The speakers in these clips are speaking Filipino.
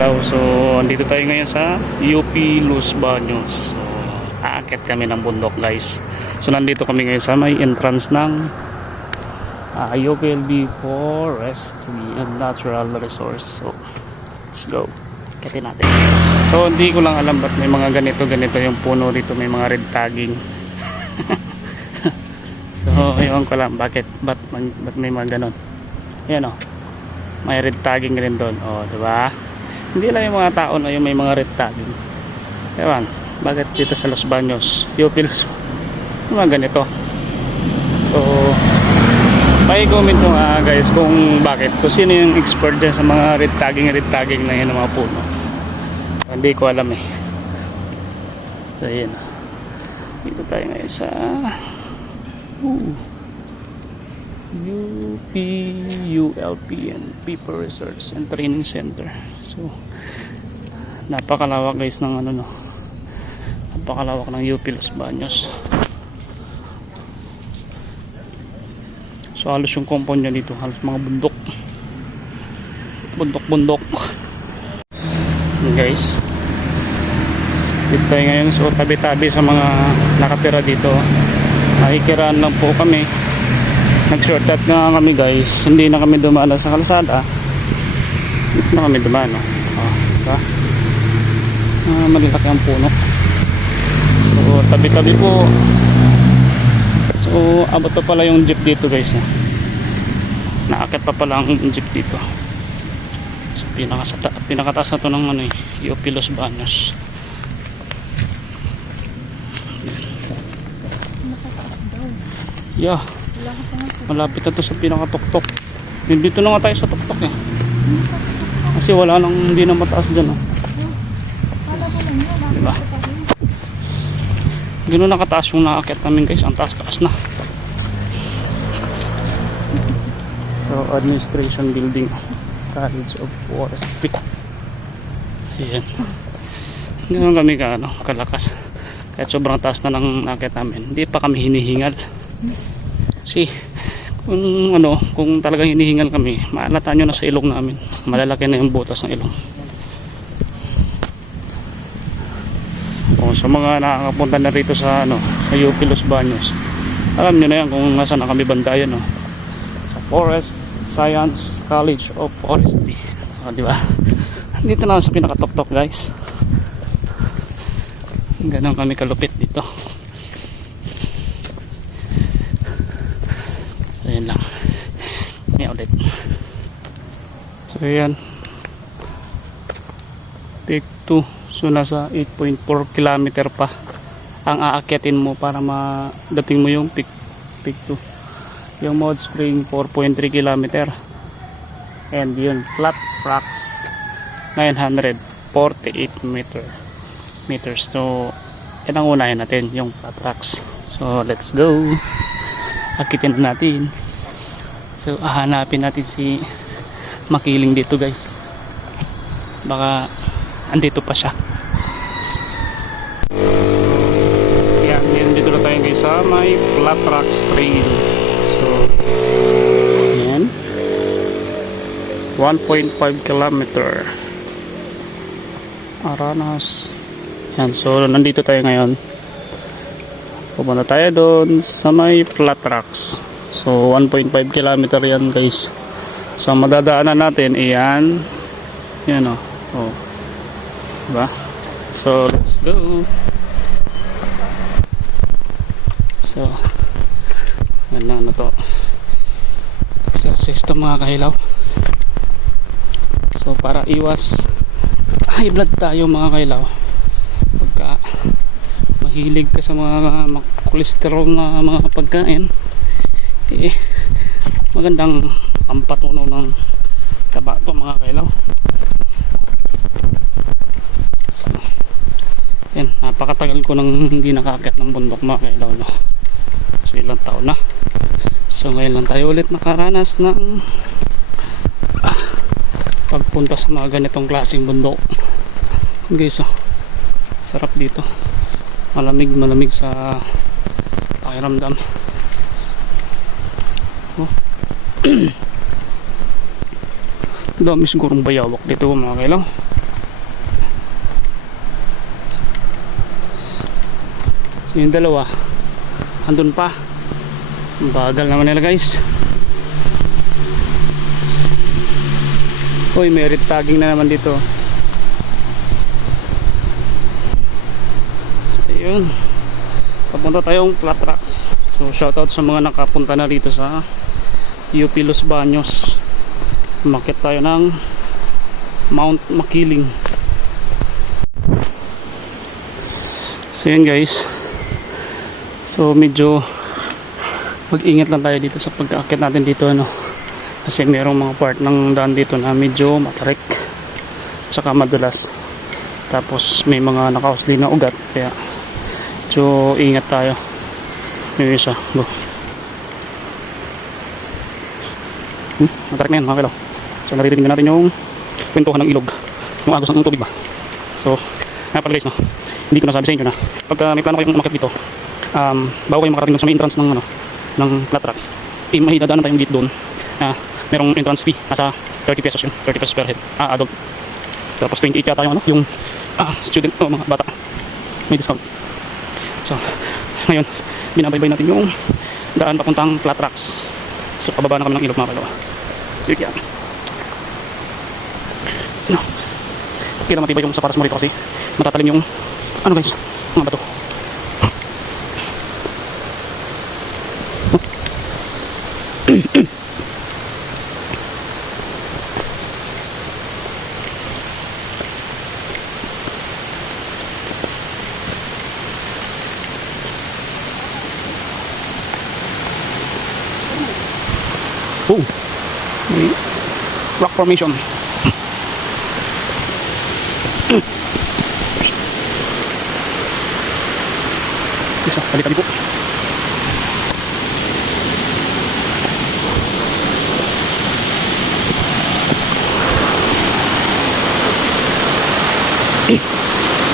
kailaw. So andito tayo ngayon sa UP Los Baños. So aakyat kami ng bundok guys. So nandito kami ngayon sa may entrance ng UPLB Forestry and Natural Resource. So let's go, akitin natin. So hindi ko lang alam ba't may mga ganito yung puno dito, may mga red tagging. So ewan ko lang ba't may mga ganon. Ayan o, may red tagging rin doon. O, diba? Hindi lang yung mga tao na yung may mga red tagging. Ewan, bakit dito sa Los Baños, UP Los Baños, mga ganito. So, pa-comment nyo guys kung bakit. Kung sino yung expert dyan sa mga red tagging na yun ng mga puno. Hindi ko alam eh. So, yun. Dito tayo ngayon sa UPLPN, People Research and Training Center. So napakalawak guys ng ano no. Napakalawak ng UP Los Baños. So halos yung compound niya dito, halos mga bundok. Guys, dito tayo ngayon. So tabi-tabi sa mga nakatira dito. Nakikiraan lang po kami. Nag-shortcut nga kami guys. Hindi na kami dumaan sa kalsada. Dito na kami dumaan. Diba? Malaki ang puno. So tabi-tabi po. So abot pa pala yung jeep dito guys. Naakit pa pala ang jeep dito. So pinakataas na to ng ano, UP Los Baños. Yeah, malapit na to sa pinakatuktok. Dito na nga tayo sa tuktok eh. Kasi wala nang, hindi na mataas dyan. Diba? Gano'n nakataas yung nakakit namin guys. Ang taas-taas na. So administration building, College of Forestry. Yan. Gano'n kami kalakas. Kahit sobrang taas na ng nakakit namin, hindi pa kami hinihingal. Kasi kung talagang hinihingal kami, maalata nyo na sa ilong namin. Malalaki na yung butas ng ilong. Sa mga nakakapunta na rito sa sa UP Los Baños, alam nyo na yan kung nasa na kami bandayan sa Forest Science College of Forestry. Diba? Dito na sa pinakatok-tok guys. Ganun kami kalupit dito. Ayan lang. Ayan ulit. So ayan, take 2. So nasa 8.4 kilometer pa ang aakyatin mo para madating mo yung peak 2. Yung mode spring 4.3 kilometer. And yun flat rocks 948 meters. So yan ang unahin natin, yung flat rocks. So let's go. Akitin na natin. So hahanapin natin si Makiling dito guys. Baka andito pa siya. Yan, dito na tayo guys sa may flat rocks trail. So yan, 1.5 kilometer Aranas. Yan, so nandito tayo ngayon. Pupunta tayo doon sa may flat rocks. So 1.5 kilometer yan guys. So madadaanan natin iyan. Yan o. Diba? So let's go. So ano to, exercise to mga kahilaw. So para iwas high blood tayo mga kahilaw, pagka mahilig ka sa mga cholesterol na mga pagkain, magandang pampatunaw ng taba to mga kailaw. So yan, napakatagal ko nang hindi nakaakyat ng bundok mga kailaw, no? So ilang taon na. So ngayon lang tayo ulit nakaranas ng pagpunta sa mga ganitong klaseng bundok guys. Sarap dito, malamig sa pakiramdam. Dami sigurong bayawak dito mga kailaw. So yung dalawa andun pa. Ang bagal naman nila guys. Uy, may red tagging na naman dito. So yun, papunta tayong flat tracks. So shoutout sa mga nakapunta na dito sa UP Los Baños. Umakyat tayo ng Mount Makiling. So yun guys, so medyo mag-ingat lang tayo dito sa pagkaakyat natin dito, ano, kasi merong mga part ng daan dito na medyo matarik tsaka madulas, tapos may mga nakausli na ugat, kaya medyo ingat tayo. Yung isa, go. Matarik na yan mga kailaw. So naririnig na natin yung kwentuhan ng ilog, yung agos ng tubig ba. So nga pala guys, no, hindi ko nasabi sa inyo na pagka may plano kayong umakyat dito, bago kayo makarating sa may entrance ng, ano, ng flat tracks, may dadaanan tayong gate doon. Merong entrance fee, nasa 30 pesos yun, 30 pesos per head, adult. Tapos 28 yata yung, ano, yung student o mga bata, may discount. So ngayon binabaybay natin yung daan papuntang flat tracks. So pababa na kami ng ilog mga kalawa. Sige yan, no, kailangan matibay yung sapatos mo rito kasi matatalim yung, ano guys, mga bato. Oh, may rock formation. Isa, tabi-tabi po.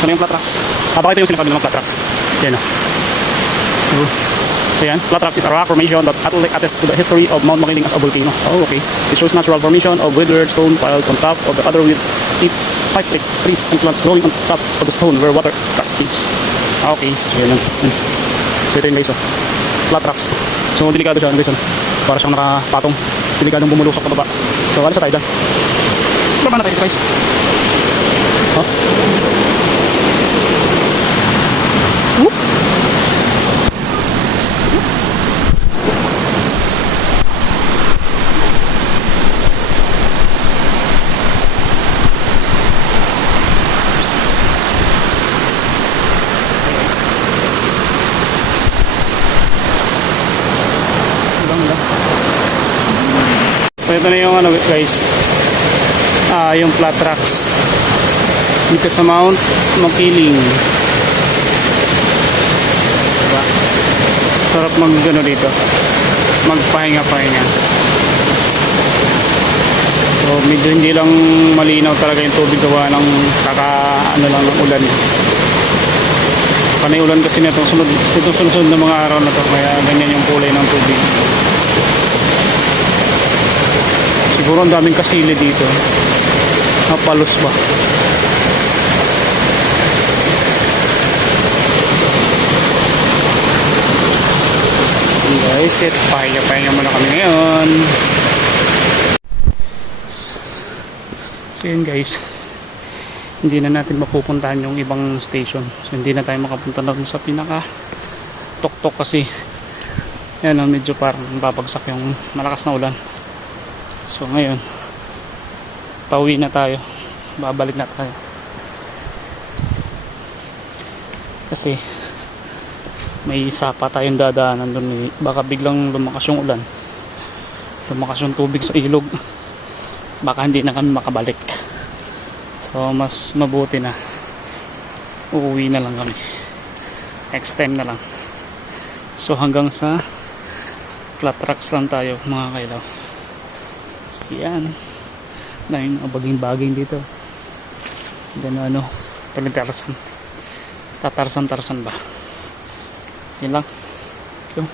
Ano yung flat tracks? Baka ito yung sinasabi ng flat tracks. Yan o. So yan, flat tracks is a rock formation that attests to the history of Mount Makiling as a volcano. Oh, okay. It shows natural formation of weathered stone piled on top of the other with deep pipe trees and plants growing on top of the stone where water cascades. Okay, so yan lang. So ito yung guys, oh, flat tracks. So delikado siya guys, para siyang nakapatong. Delikadong bumulusok pababa. So alas na tayo dyan. Baba na tayo guys. Huh? Whoop. So ito na yung, ano guys, yung flat tracks dito sa Mount Makiling. Diba? Sarap mag-ano dito, magpahinga-pahinga. So medyo hindi lang malinaw talaga yung tubig gawa ng ano lang ng ulan. Panay ulan kasi na itong sunod na mga araw na to, kaya ganyan yung kulay ng tubig. Siguro ang daming kasili dito. Napalos ba? Guys, pahinga muna kami ngayon. So yun guys, hindi na natin mapupuntahan yung ibang station. So hindi na tayo makapunta na sa pinaka tok-tok kasi yan, medyo parang babagsak yung malakas na ulan. So ngayon, pauwi na tayo, babalik na tayo kasi may isa pa tayong dadaanan doon. Baka biglang lumakas yung ulan, lumakas yung tubig sa ilog, baka hindi na kami makabalik. So mas mabuti na uuwi na lang kami, next time na lang. So hanggang sa flat tracks lang tayo mga kailaw. Yan, dahil baging-baging dito. Gano ano, tatarsan ba? Yan lang. So